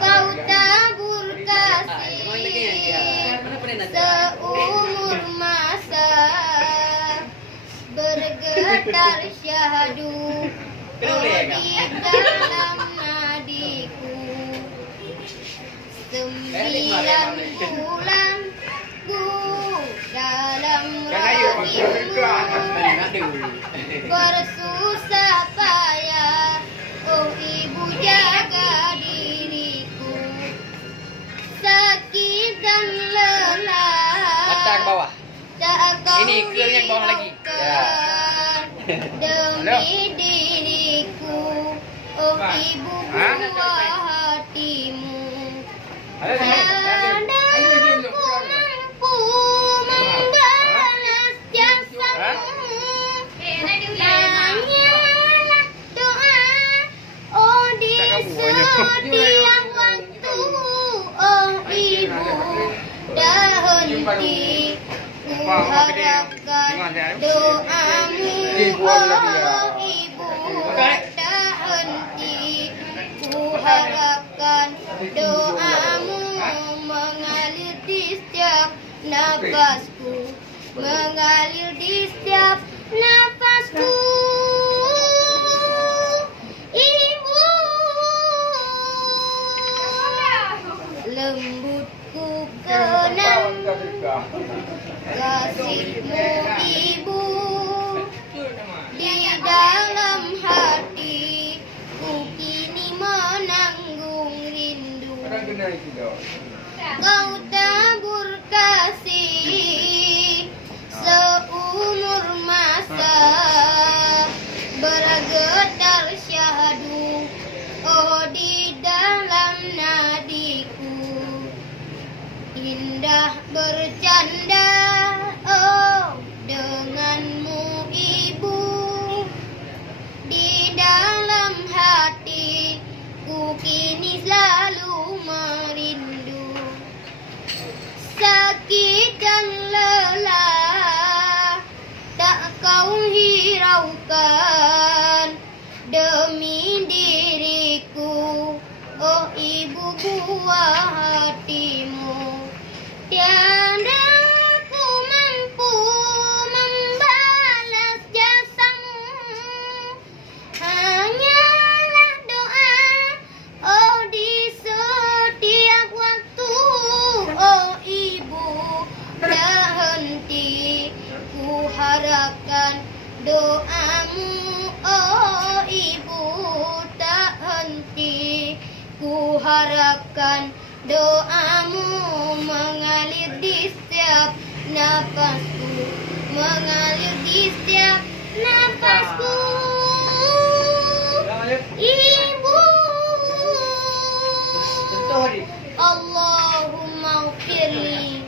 Kau tabur kasih seumur masa, bergetar syahdu di dalam nadiku. 9 bulan ku dalam rahimmu, bersusah payah, oh ibu jaga diriku. Sakit dan lelah Mata ke bawah. tak kau Ini keelnya ke bawah lagi. Ya. demi diriku, oh ibu buah hatimu. Tiada aku mampu membalas jasamu, hanyalah doa, oh di setiap waktu, oh ibu dah henti. Ku harapkan doamu, oh ibu dah henti. Ku harapkan doamu mengalir di setiap nafasku, mengalir di setiap nafasku. Ibu, lembutku kenang kasihmu ibu, di dalam hati ku kini menanggung rindu. Kau tabur kasih seumur masa, bergetar syahdu, oh di dalam nadiku. Indah bercanda, oh denganmu ibu, di dalam hati ku kini selalu merindu. Sakit dan lelah tak kau hiraukan demi diriku, oh ibu buah hatimu. Tiada aku mampu membalas jasamu, hanyalah doa, oh di setiap waktu, oh ibu dah henti. Ku harapkan doamu, oh ibu tak henti. Ku harapkan doamu mengalir di setiap nafasku, mengalir di setiap nafasku. Ibu, Allahumma ghfirli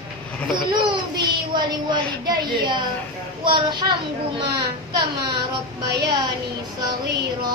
dunubi wali walidayya warhamhuma kama rabbayani shaghira.